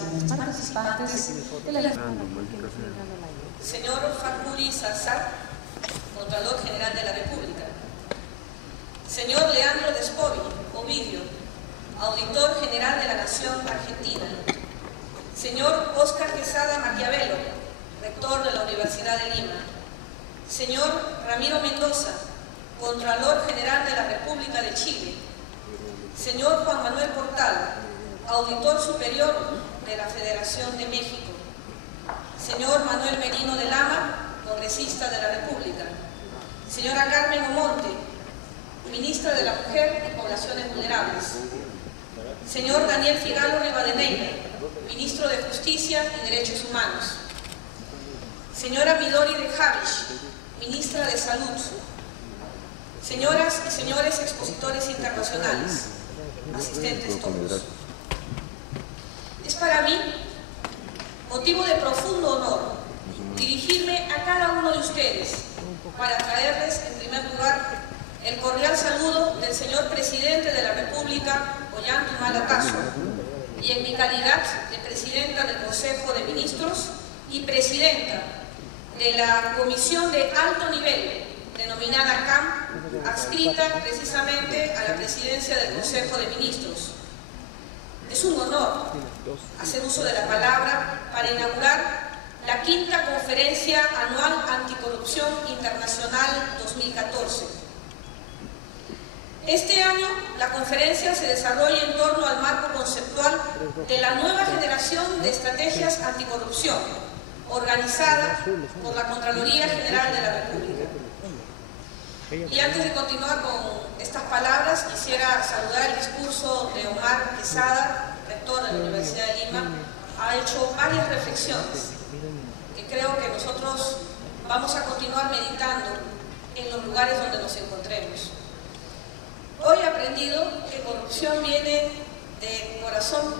y participantes de la... Señor Fakuri Sarsat, Contralor General de la República. Señor Leandro Despovi, Ovidio, Auditor General de la Nación Argentina. Señor Óscar Quesada Maquiavelo, Rector de la Universidad de Lima. Señor Ramiro Mendoza, Contralor General de la República de Chile. Señor Juan Manuel Portal, Auditor Superior de la Federación de México. Señor Manuel Merino de Lama, Congresista de la República. Señora Carmen Omonte, Ministra de la Mujer y Poblaciones Vulnerables. Señor Daniel Figalo Rivadeneira, Ministro de Justicia y Derechos Humanos. Señora Midori de Javish, Ministra de Salud. Señoras y señores expositores internacionales, asistentes todos. Es para mí motivo de profundo honor dirigirme a cada uno de ustedes para traerles, en primer lugar, el cordial saludo del señor Presidente de la República, Ollanta Humala Tazo, y en mi calidad de Presidenta del Consejo de Ministros y Presidenta de la Comisión de Alto Nivel, denominada CAM, adscrita precisamente a la Presidencia del Consejo de Ministros. Es un honor hacer uso de la palabra para inaugurar la quinta Conferencia Anual Anticorrupción Internacional 2014. Este año la conferencia se desarrolla en torno al marco conceptual de la nueva generación de estrategias anticorrupción, organizada por la Contraloría General de la República. Y antes de continuar con estas palabras, quisiera saludar el discurso de Omar Quesada, rector de la Universidad de Lima. Ha hecho varias reflexiones que creo que nosotros vamos a continuar meditando en los lugares donde nos encontremos. Hoy he aprendido que corrupción viene de corazón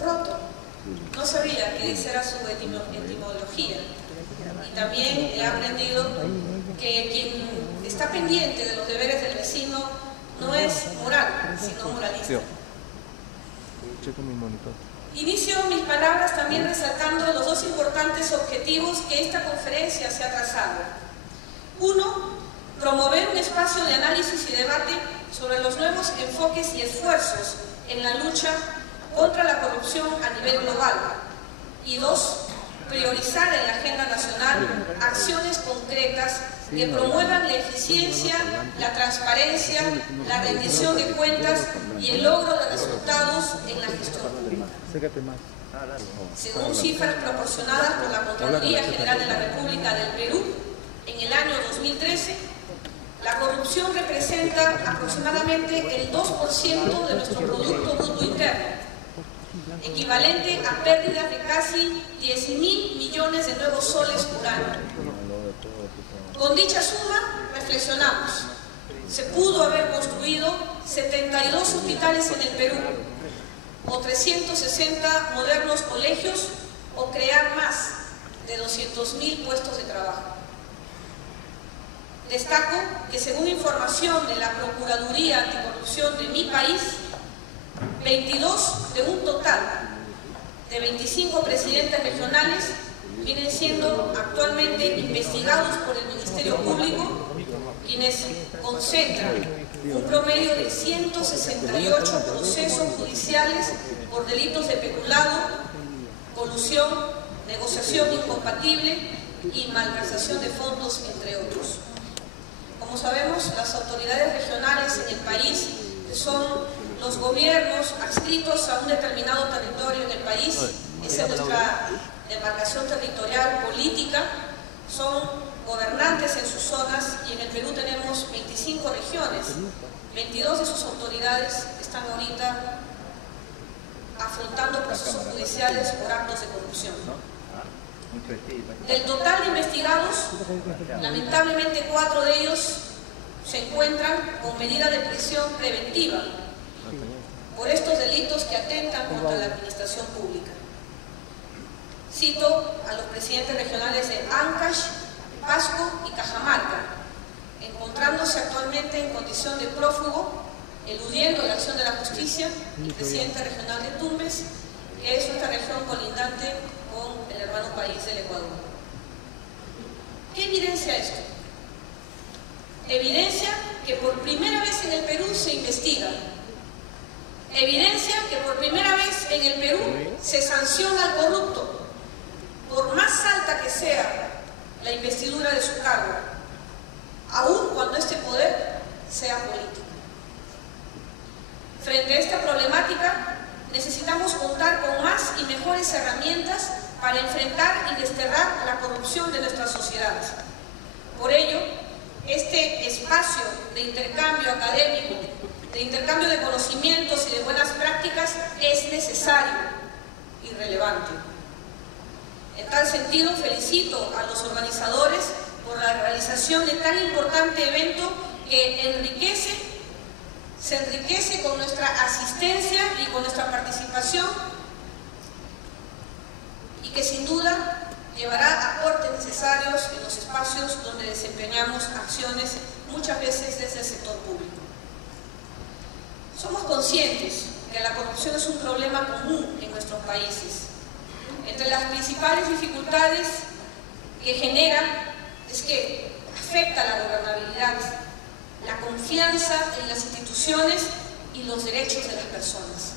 roto. No sabía que esa era su etimología. Y también he aprendido que quien está pendiente de los deberes del vecino no es moral, sino moralista. Inicio mis palabras también resaltando los dos importantes objetivos que esta conferencia se ha trazado. Uno, promover un espacio de análisis y debate sobre los nuevos enfoques y esfuerzos en la lucha contra la corrupción a nivel global. Y dos, priorizar en la agenda nacional acciones concretas que promuevan la eficiencia, la transparencia, la rendición de cuentas y el logro de resultados en la gestión pública. Según cifras proporcionadas por la Contraloría General de la República del Perú, en el año 2013, la corrupción representa aproximadamente el 2% de nuestro Producto Bruto Interno, equivalente a pérdidas de casi 10.000 millones de nuevos soles por año. Con dicha suma, reflexionamos, se pudo haber construido 72 hospitales en el Perú, o 360 modernos colegios, o crear más de 200.000 puestos de trabajo. Destaco que según información de la Procuraduría Anticorrupción de mi país, 22 de un total de 25 presidentes regionales vienen siendo actualmente investigados por el Ministerio Público, quienes concentran un promedio de 168 procesos judiciales por delitos de peculado, colusión, negociación incompatible y malversación de fondos, entre otros. Como sabemos, las autoridades regionales en el país, que son los gobiernos adscritos a un determinado territorio en el país, esa es nuestra demarcación territorial política, son gobernantes en sus zonas, y en el Perú tenemos 25 regiones. 22 de sus autoridades están ahorita afrontando procesos judiciales por actos de corrupción. Del total de investigados, lamentablemente 4 de ellos se encuentran con medida de prisión preventiva por estos delitos que atentan contra la administración pública. Cito a los presidentes regionales de Ancash, Pasco y Cajamarca, encontrándose actualmente en condición de prófugo, eludiendo la acción de la justicia, el presidente regional de Tumbes, que es nuestra región evidencia esto? Evidencia que por primera vez en el Perú se investiga. Evidencia que por primera vez en el Perú se sanciona al corrupto, por más alta que sea la investidura de su cargo, aun cuando este poder sea político. Frente a esta problemática, necesitamos contar con más y mejores herramientas para enfrentar y desterrar la corrupción de nuestra sociedad. Por ello, este espacio de intercambio académico, de intercambio de conocimientos y de buenas prácticas es necesario y relevante. En tal sentido, felicito a los organizadores por la realización de tan importante evento que se enriquece con nuestra asistencia y con nuestra participación y que sin duda llevará aportes necesarios en los espacios donde desempeñamos acciones, muchas veces desde el sector público. Somos conscientes que la corrupción es un problema común en nuestros países. Entre las principales dificultades que genera es que afecta la gobernabilidad, la confianza en las instituciones y los derechos de las personas.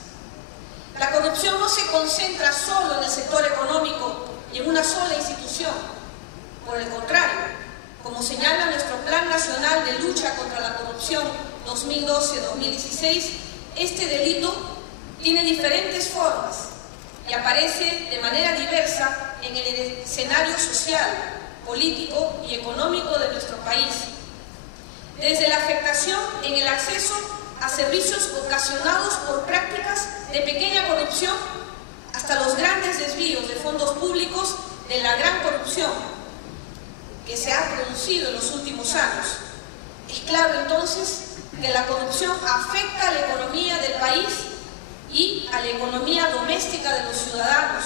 La corrupción no se concentra solo en el sector económico y en una sola institución. Por el contrario, como señala nuestro Plan Nacional de Lucha contra la Corrupción 2012-2016, este delito tiene diferentes formas y aparece de manera diversa en el escenario social, político y económico de nuestro país. Desde la afectación en el acceso a servicios ocasionados por prácticas de pequeña corrupción hasta los grandes desvíos de fondos públicos de la gran corrupción que se ha producido en los últimos años. Es claro entonces que la corrupción afecta a la economía del país y a la economía doméstica de los ciudadanos,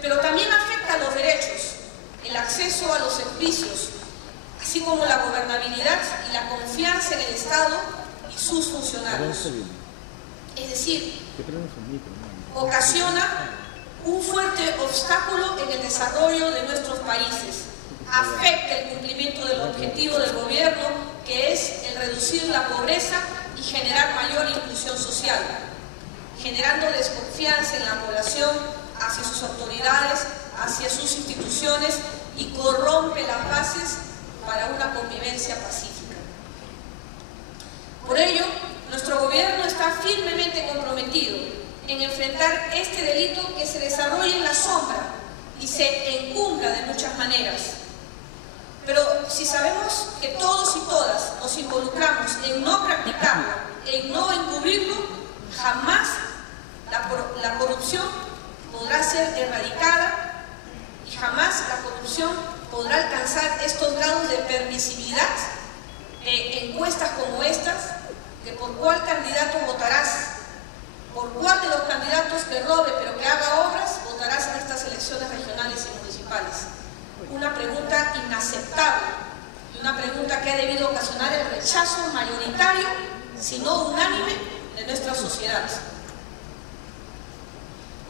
pero también afecta a los derechos, el acceso a los servicios, así como la gobernabilidad y la confianza en el Estado y sus funcionarios. Es decir, ocasiona un fuerte obstáculo en el desarrollo de nuestros países, afecta el cumplimiento del objetivo del gobierno, que es el reducir la pobreza y generar mayor inclusión social, generando desconfianza en la población hacia sus autoridades, hacia sus instituciones y corrompe las bases para una convivencia pacífica. Por ello, nuestro gobierno está firmemente comprometido en enfrentar este delito que se desarrolla en la sombra y se encumbra de muchas maneras. Pero si sabemos que todos y todas nos involucramos en no practicarlo, en no encubrirlo, jamás la corrupción podrá ser erradicada y jamás la corrupción podrá alcanzar estos grados de permisividad de encuestas como estas, que por cuál candidato votarás, por cuál de los candidatos que robe pero que haga obras votarás en estas elecciones regionales y municipales. Una pregunta inaceptable y una pregunta que ha debido ocasionar el rechazo mayoritario, si no unánime, de nuestra sociedad.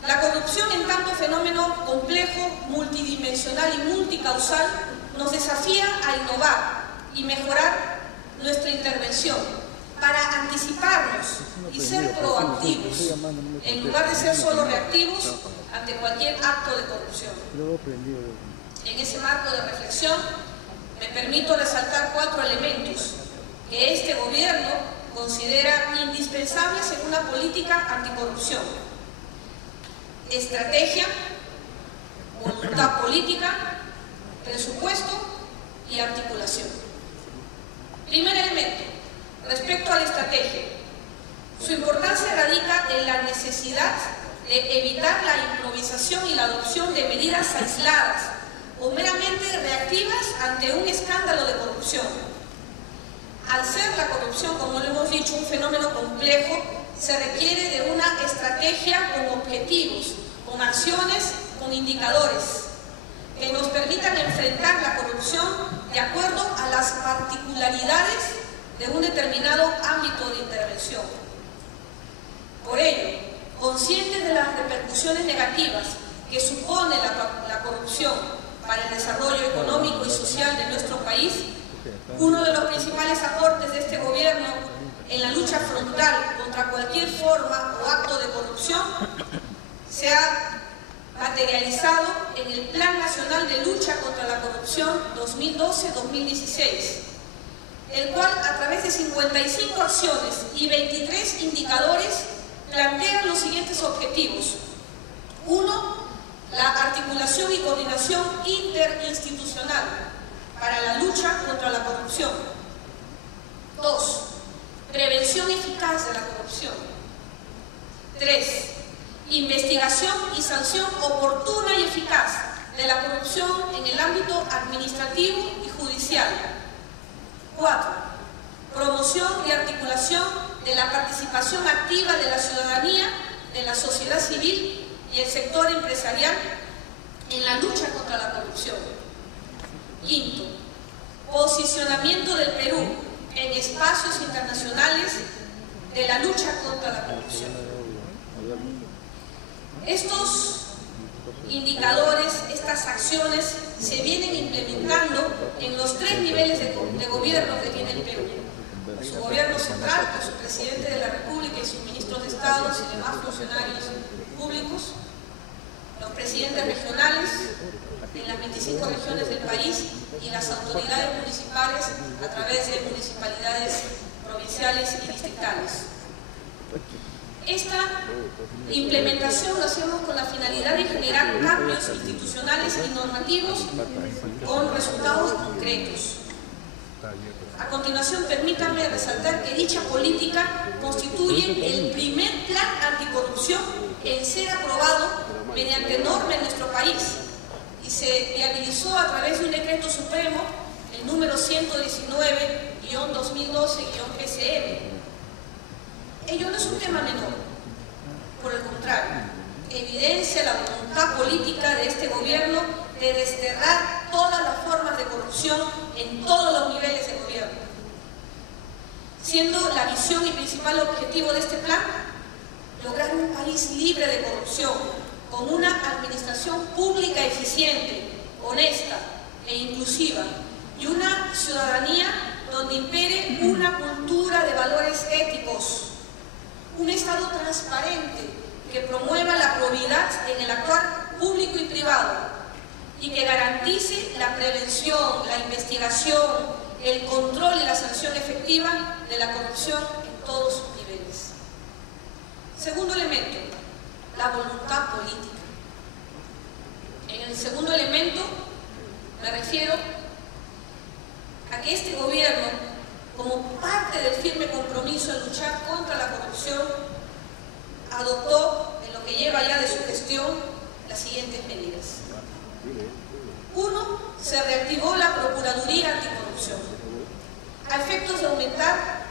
La corrupción, en tanto fenómeno complejo, multidimensional y multicausal, nos desafía a innovar y mejorar nuestra intervención para anticiparnos y ser proactivos, en lugar de ser solo reactivos ante cualquier acto de corrupción. En ese marco de reflexión, me permito resaltar 4 elementos que este gobierno considera indispensables en una política anticorrupción: estrategia, voluntad política, presupuesto y articulación. Primer elemento, respecto a la estrategia. Su importancia radica en la necesidad de evitar la improvisación y la adopción de medidas aisladas o meramente reactivas ante un escándalo de corrupción. Al ser la corrupción, como lo hemos dicho, un fenómeno complejo, se requiere de una estrategia con objetivos, con acciones, con indicadores, que nos permitan enfrentar la corrupción de acuerdo a las particularidades de un determinado ámbito de intervención. Por ello, conscientes de las repercusiones negativas que supone la corrupción para el desarrollo económico y social de nuestro país, uno de los principales aportes de este gobierno en la lucha frontal contra cualquier forma o acto de corrupción se ha materializado en el Plan Nacional de Lucha contra la Corrupción 2012-2016, el cual a través de 55 acciones y 23 indicadores plantea los siguientes objetivos. 1. La articulación y coordinación interinstitucional para la lucha contra la corrupción. 2. Prevención eficaz de la corrupción. 3. Investigación y sanción oportuna y eficaz de la corrupción en el ámbito administrativo y judicial. 4. Promoción y articulación de la participación activa de la ciudadanía, de la sociedad civil y el sector empresarial en la lucha contra la corrupción. 5. Posicionamiento del Perú en espacios internacionales de la lucha contra la corrupción. Estos indicadores, estas acciones se vienen implementando en los 3 niveles de gobierno que tiene el Perú. Su gobierno central, con su presidente de la República y sus ministros de Estado y demás funcionarios públicos, los presidentes regionales en las 25 regiones del país y las autoridades municipales a través de municipalidades provinciales y distritales. Esta implementación lo hacemos con la finalidad de generar cambios institucionales y normativos con resultados concretos. A continuación, permítanme resaltar que dicha política constituye el primer plan anticorrupción en ser aprobado mediante norma en nuestro país y se viabilizó a través de un decreto supremo, el número 119-2012-PCM. Ello no es un tema menor, por el contrario, evidencia la voluntad política de este gobierno de desterrar todas las formas de corrupción en todos los niveles de gobierno, siendo la visión y principal objetivo de este plan lograr un país libre de corrupción, con una administración pública eficiente, honesta e inclusiva, y una ciudadanía donde impere una cultura de valores éticos, un Estado transparente que promueva la probidad en el actuar público y privado y que garantice la prevención, la investigación, el control y la sanción efectiva de la corrupción en todos sus niveles. Segundo elemento, la voluntad política. En el segundo elemento me refiero a que este gobierno, como parte del firme compromiso en luchar contra la corrupción, adoptó, en lo que lleva ya de su gestión, las siguientes medidas. 1. Se reactivó la Procuraduría Anticorrupción, a efectos de aumentar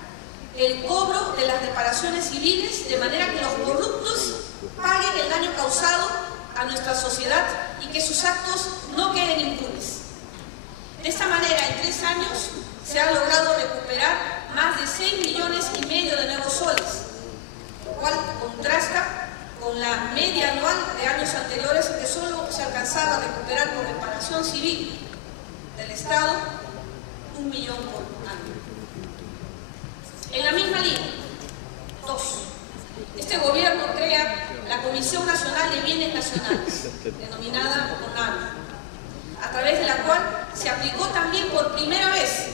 el cobro de las reparaciones civiles, de manera que los corruptos paguen el daño causado a nuestra sociedad y que sus actos no queden impunes. De esta manera, en 3 años, se ha logrado recuperar más de 6,5 millones de nuevos soles, lo cual contrasta con la media anual de años anteriores, en que solo se alcanzaba a recuperar por reparación civil del Estado 1 millón por año. En la misma línea, 2. Este gobierno crea la Comisión Nacional de Bienes Nacionales, denominada CONABI, a través de la cual se aplicó también por primera vez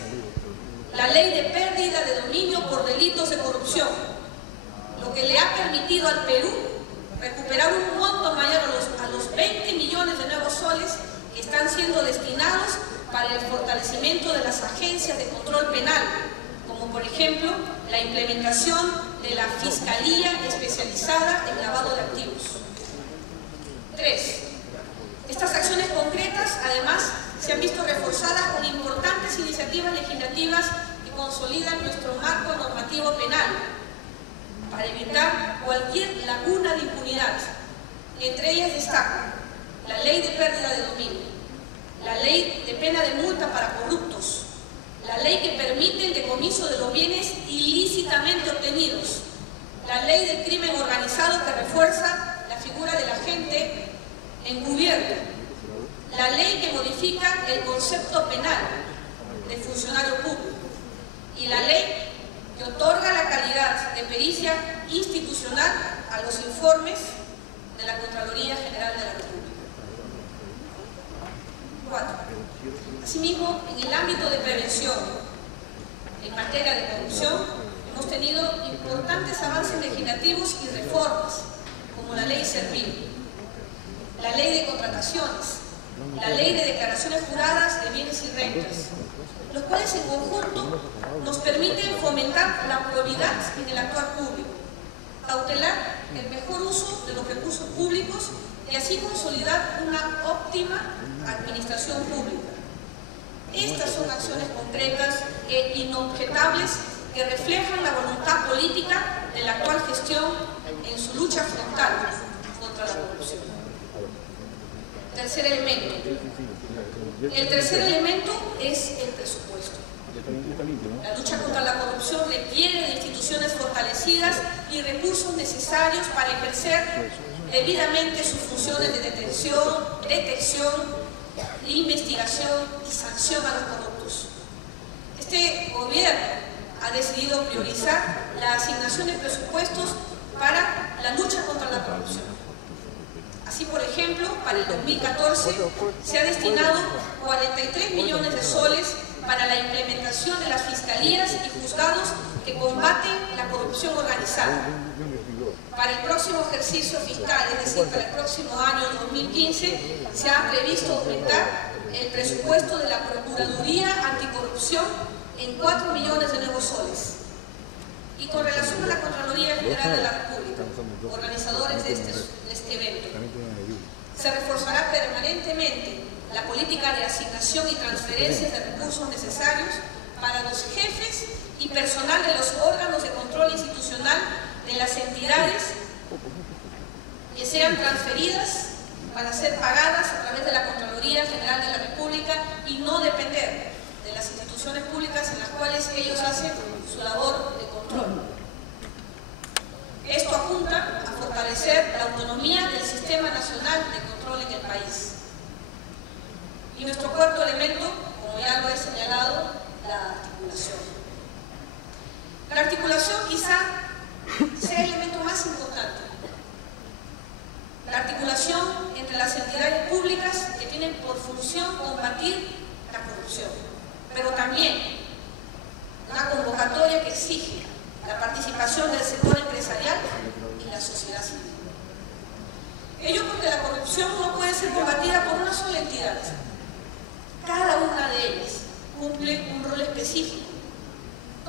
la ley de pérdida de dominio por delitos de corrupción, lo que le ha permitido al Perú recuperar un monto mayor a los 20 millones de nuevos soles que están siendo destinados para el fortalecimiento de las agencias de control penal, como por ejemplo la implementación de la Fiscalía Especializada en Lavado de Activos. 3. Estas acciones concretas, además, se han visto reforzadas con importantes iniciativas legislativas que consolidan nuestro marco normativo penal para evitar cualquier laguna de impunidad. Entre ellas destacan la Ley de Pérdida de Dominio, la Ley de Pena de Multa para corruptos, la Ley que permite el decomiso de los bienes ilícitamente obtenidos, la Ley del Crimen Organizado que refuerza la figura del agente encubierto, la ley que modifica el concepto penal de funcionario público y la ley que otorga la calidad de pericia institucional a los informes de la Contraloría General de la República. 4. Asimismo, en el ámbito de prevención en materia de corrupción, hemos tenido importantes avances legislativos y reformas, como la Ley Servil, la Ley de Contrataciones, la Ley de Declaraciones Juradas de Bienes y Rentas, los cuales en conjunto nos permiten fomentar la probidad en el actuar público, cautelar el mejor uso de los recursos públicos y así consolidar una óptima administración pública. Estas son acciones concretas e inobjetables que reflejan la voluntad política de la actual gestión en su lucha frontal contra la corrupción. Tercer elemento. El tercer elemento es el presupuesto. La lucha contra la corrupción requiere de instituciones fortalecidas y recursos necesarios para ejercer debidamente sus funciones de detención, detección, investigación y sanción a los corruptos. Este gobierno ha decidido priorizar la asignación de presupuestos para la lucha contra la corrupción. Así, por ejemplo, para el 2014 se ha destinado 43 millones de soles para la implementación de las fiscalías y juzgados que combaten la corrupción organizada. Para el próximo ejercicio fiscal, es decir, para el próximo año 2015, se ha previsto aumentar el presupuesto de la Procuraduría Anticorrupción en 4 millones de nuevos soles. Y con relación a la Contraloría General de la República, organizadores de este evento, se reforzará permanentemente la política de asignación y transferencias de recursos necesarios para los jefes y personal de los órganos de control institucional de las entidades que sean transferidas para ser pagadas a través de la Contraloría General de la República y no depender de las instituciones públicas en las cuales ellos hacen su labor de control. Esto apunta a fortalecer la autonomía del Sistema Nacional de Control en el país. Y nuestro cuarto elemento, como ya lo he señalado, la articulación. La articulación quizá sea el elemento más importante. La articulación entre las entidades públicas que tienen por función combatir la corrupción, pero también una convocatoria que exige la participación del sector empresarial y la sociedad civil. Ello porque la corrupción no puede ser combatida por una sola entidad. Cada una de ellas cumple un rol específico.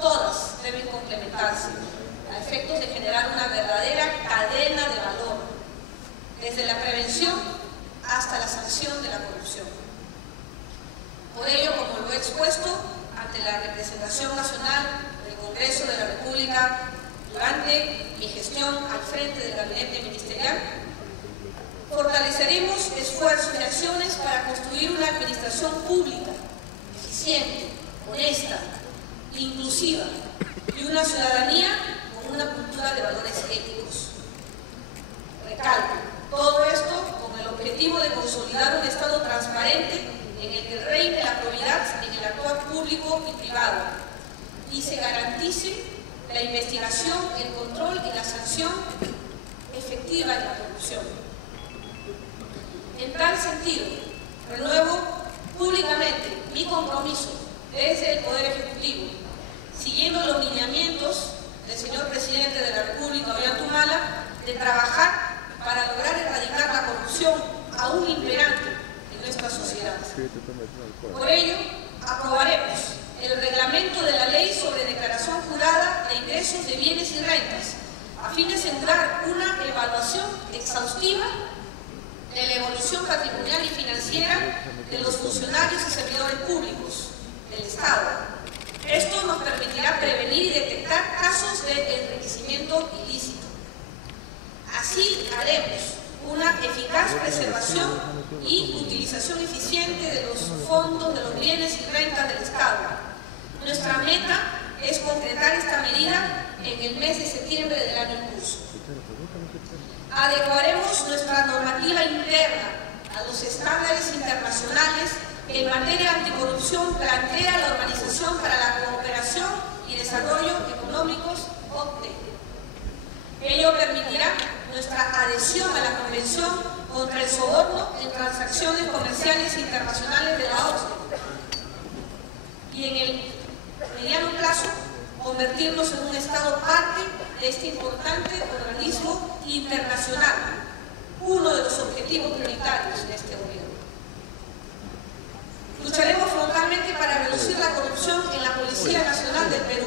Todas deben complementarse a efectos de generar una verdadera cadena de valor, desde la prevención hasta la sanción de la corrupción. Por ello, como lo he expuesto ante la representación nacional del Congreso de la República durante mi gestión al frente del gabinete ministerial, fortaleceremos esfuerzos y acciones para construir una administración pública, eficiente, honesta, inclusiva y una ciudadanía con una cultura de valores éticos. Recalco, todo esto con el objetivo de consolidar un Estado transparente en el que reine la probidad en el actuar público y privado y se garantice la investigación, el control y la sanción efectiva de la corrupción. En tal sentido, renuevo públicamente mi compromiso desde el Poder Ejecutivo, siguiendo los lineamientos del señor Presidente de la República, Ollanta, de trabajar para lograr erradicar la corrupción aún imperante en nuestra sociedad. Por ello, aprobaremos el reglamento de la Ley sobre Declaración Jurada de Ingresos de Bienes y Rentas, a fin de asegurar una evaluación exhaustiva de la evolución patrimonial y financiera de los funcionarios y servidores públicos del Estado. Esto nos permitirá prevenir y detectar casos de enriquecimiento ilícito. Así haremos una eficaz preservación y utilización eficiente de los fondos, de los bienes y rentas del Estado. Nuestra meta es concretar esta medida en el mes de septiembre del año en curso. Adecuaremos nuestra normativa interna a los los estándares internacionales que en materia anticorrupción plantea la Organización para la Cooperación y Desarrollo Económicos, OCDE. Ello permitirá nuestra adhesión a la Convención contra el soborno en transacciones comerciales internacionales de la OCDE y en el mediano plazo convertirnos en un Estado parte de este importante organismo internacional, uno de los objetivos prioritarios de este gobierno. Lucharemos frontalmente para reducir la corrupción en la Policía Nacional del Perú,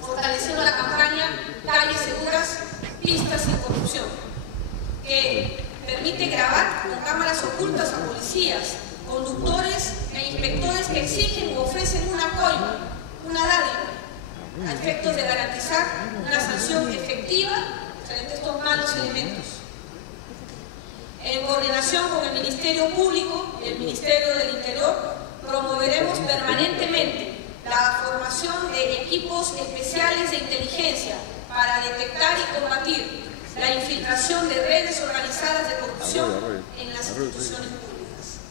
fortaleciendo la campaña Calles Seguras, Pistas sin Corrupción, que permite grabar con cámaras ocultas a policías, conductores e inspectores que exigen o ofrecen una coima, una dádiva, a efectos de garantizar una sanción efectiva frente a estos malos elementos. En coordinación con el Ministerio Público y el Ministerio del Interior, promoveremos permanentemente la formación de equipos especiales de inteligencia para detectar y combatir la infiltración de redes organizadas de corrupción en las instituciones públicas.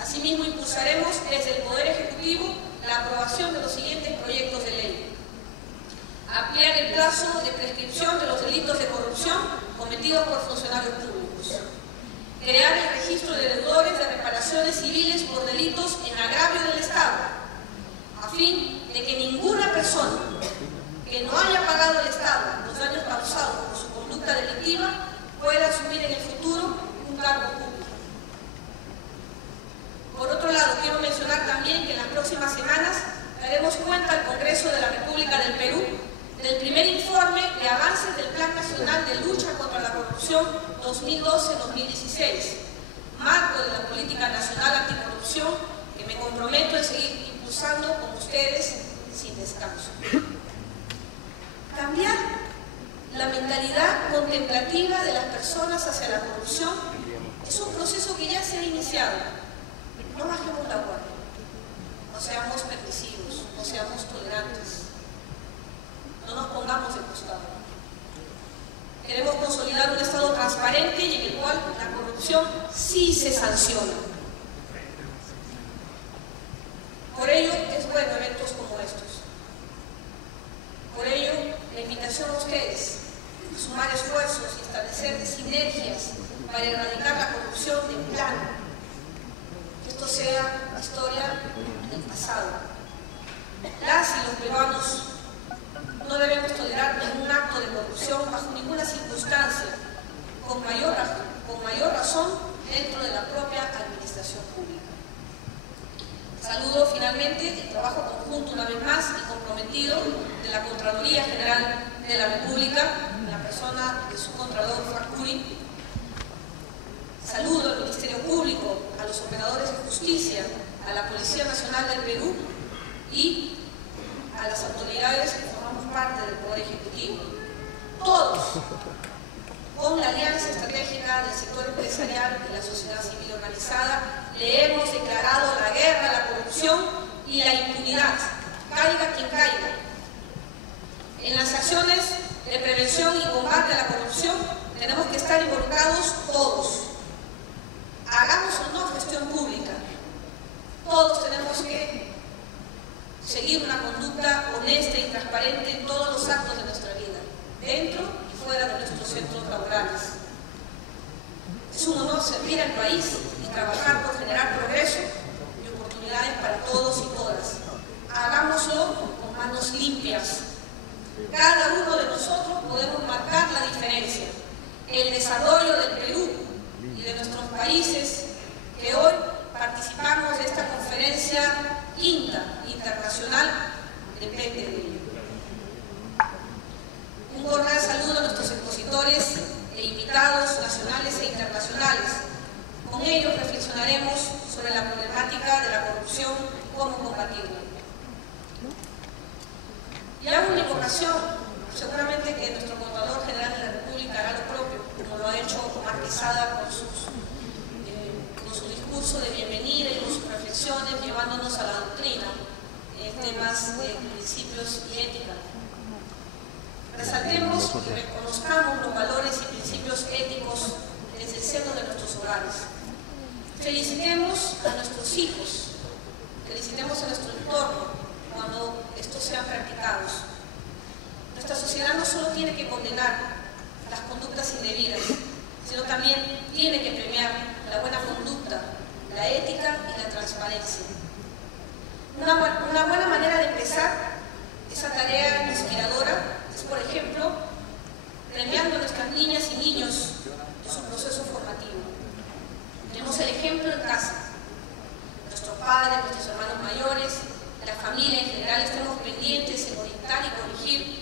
Asimismo, impulsaremos desde el Poder Ejecutivo la aprobación de los siguientes proyectos de ley: ampliar el plazo de prescripción de los delitos de corrupción cometidos por funcionarios públicos, crear el registro de deudores de reparaciones civiles por delitos en agravio del Estado, a fin de que ninguna persona que no haya pagado al Estado los daños causados por su conducta delictiva pueda asumir en el futuro un cargo público. Por otro lado, quiero mencionar también que en las próximas semanas daremos cuenta al Congreso de la República del Perú del primer informe de avances del Plan Nacional de Lucha contra la Corrupción 2012-2016, marco de la Política Nacional Anticorrupción, que me comprometo a seguir impulsando con ustedes sin descanso. Cambiar la mentalidad contemplativa de las personas hacia la corrupción es un proceso que ya se ha iniciado. No bajemos la guardia, no seamos permisivos, no seamos tolerantes, no nos pongamos de costado. Queremos consolidar un Estado transparente y en el cual la corrupción sí se sanciona. Por ello es bueno eventos como estos. Por ello, la invitación a ustedes a sumar esfuerzos y establecer sinergias para erradicar la corrupción en plano. Que esto sea historia del pasado. Las y los peruanos no debemos tolerar ningún acto de corrupción bajo ninguna circunstancia, con mayor razón dentro de la propia administración pública. Saludo finalmente el trabajo conjunto una vez más y comprometido de la Contraloría General de la República, en la persona de su Contralor Facuri. Saludo al Ministerio Público, a los operadores de justicia, a la Policía Nacional del Perú y a las autoridades que formamos parte del Poder Ejecutivo. Todos, con la alianza estratégica del sector empresarial y la sociedad civil organizada, le hemos declarado la guerra a la corrupción y la impunidad, caiga quien caiga. En las acciones de prevención y combate a la corrupción tenemos que estar involucrados todos. Hagamos o no gestión pública, todos tenemos que seguir una conducta honesta y transparente en todos los actos de nuestra vida, dentro y fuera de nuestros centros laborales. Es un honor servir al país y trabajar por generar progreso y oportunidades para todos y todas. Hagámoslo con manos limpias. Cada uno de nosotros podemos marcar la diferencia. El desarrollo del Perú y de nuestros países que hoy participamos de esta conferencia quinta internacional depende de ello. Un cordial saludo a nuestros expositores e invitados nacionales e internacionales. Con ellos reflexionaremos sobre la problemática de la corrupción, cómo combatirla. Y hago una invocación, seguramente que nuestro Contralor General de la República hará lo propio, como lo ha hecho Omar Quesada con su discurso de bienvenida y con sus reflexiones, llevándonos a la doctrina en temas de principios y ética. Resaltemos y reconozcamos los valores y principios éticos desde el seno de nuestros hogares. hogares. Felicitemos a nuestros hijos, felicitemos a nuestro entorno cuando estos sean practicados. Nuestra sociedad no solo tiene que condenar las conductas indebidas, sino también tiene que premiar la buena conducta, la ética y la transparencia. Una buena manera de empezar esa tarea inspiradora es, por ejemplo, premiando a nuestras niñas y niños en su proceso formativo. Tenemos el ejemplo en casa. Nuestros padres, nuestros hermanos mayores, la familia en general, estemos pendientes en orientar y corregir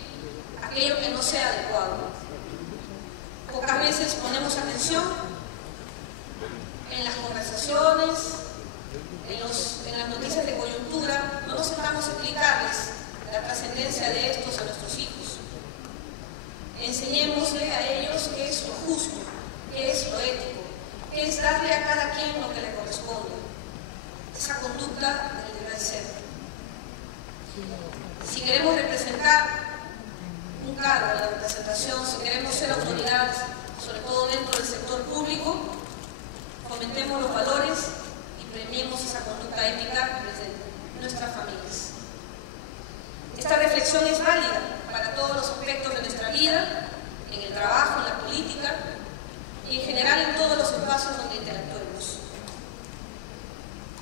aquello que no sea adecuado. Pocas veces ponemos atención en las conversaciones, en las noticias de coyuntura, no nos sentamos a explicarles la trascendencia de estos a nuestros hijos. Enseñémosle a ellos qué es lo justo, qué es lo ético, qué es darle a cada quien lo que le corresponde. Esa conducta del deber ser. Si queremos representar un cargo en la representación, si queremos ser autoridades, sobre todo dentro del sector público, fomentemos los valores y premiemos esa conducta ética desde nuestras familias. Esta reflexión es válida para todos los aspectos de nuestra vida, en el trabajo, en la política y en general en todos los espacios donde interactuemos.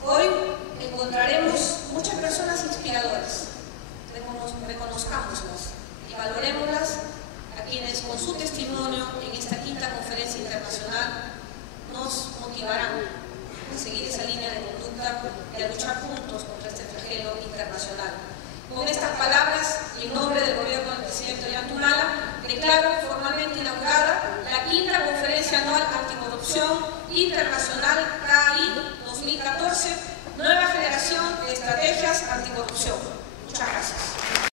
Hoy encontraremos muchas personas inspiradoras, reconozcámoslas y valorémoslas a quienes con su testimonio en esta quinta conferencia internacional nos motivarán a seguir esa línea de conducta y a luchar juntos contra este flagelo internacional. Con estas palabras y en nombre del gobierno del presidente Ollanta-Humala, declaro formalmente inaugurada la quinta conferencia anual anticorrupción internacional